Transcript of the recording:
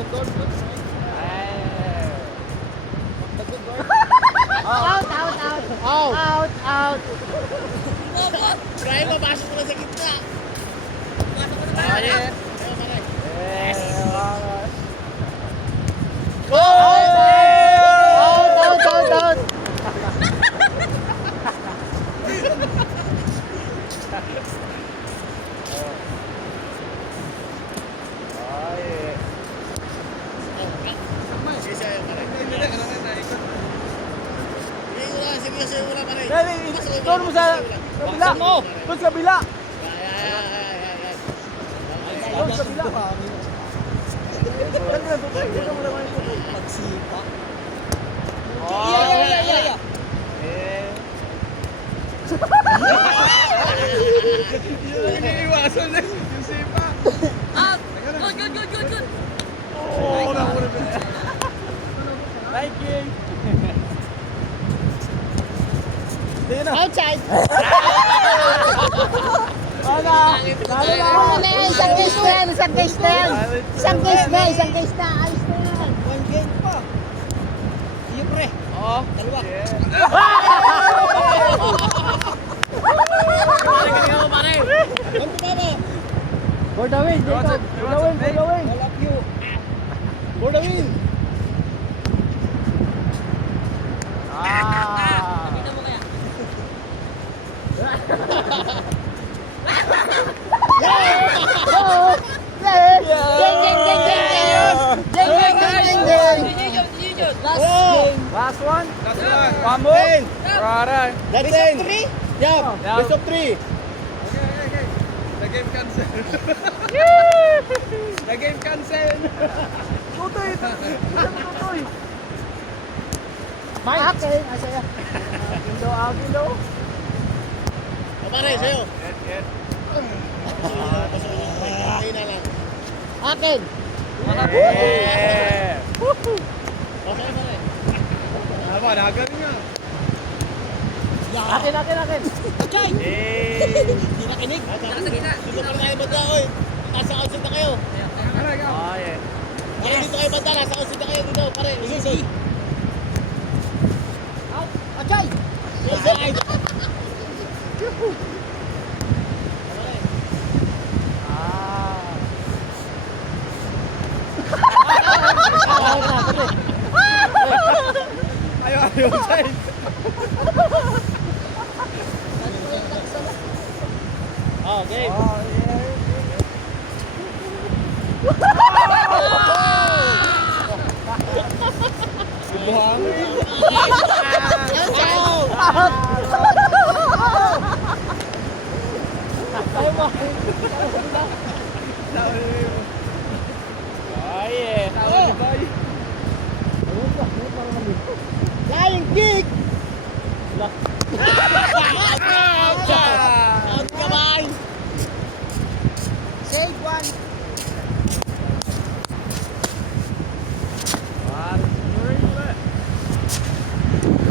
Out, out, out. Out, out. Brian, mapasok mo na sa gitna. Pasok mo na ba? Yes. Out, out, out, out. Doon mo sa kabila. Doon sa kabila. Doon sa kabila. Pagsipa. Yeah. Iniiwasan na yung sipa. Out! Good. Oh, nakuha na. Liking. Outside. Wala. Ano na yan? Isang case na yan. Isang case na yan. Isang case na. Isang case na. Ayos na yan. One game pa. Iyo pre. Oo. Dalawa. For the win, Jacob. For the win, for the win. All of you. For the win. Ah. Kita mo kaya? Ding, ding, ding, ding, ding. Ding, ding, ding, ding, ding. Decision. Last game. Last one. One more. Alright. That's it. Three. Yeah. Best of three. Okay. The game cancel. The game cancel. Tutoy. Tutoy. Akin. Asaya. Akin daw. Pare, sa'yo. Yes. Ay na lang. Akin. Yeah. O, sa'yo pare. Ano, nagaling nga. Akin. Jai! Hindi nakinig. Dito pa rin tayo banda, oy. Nasa outside na kayo. Ah, yeah. Pare, dito kayo banda. Nasa outside na kayo dito. Pare, isusod. Out. Achay. Outside. Ayaw, side. Oh, game. Buhangin. Out! Out.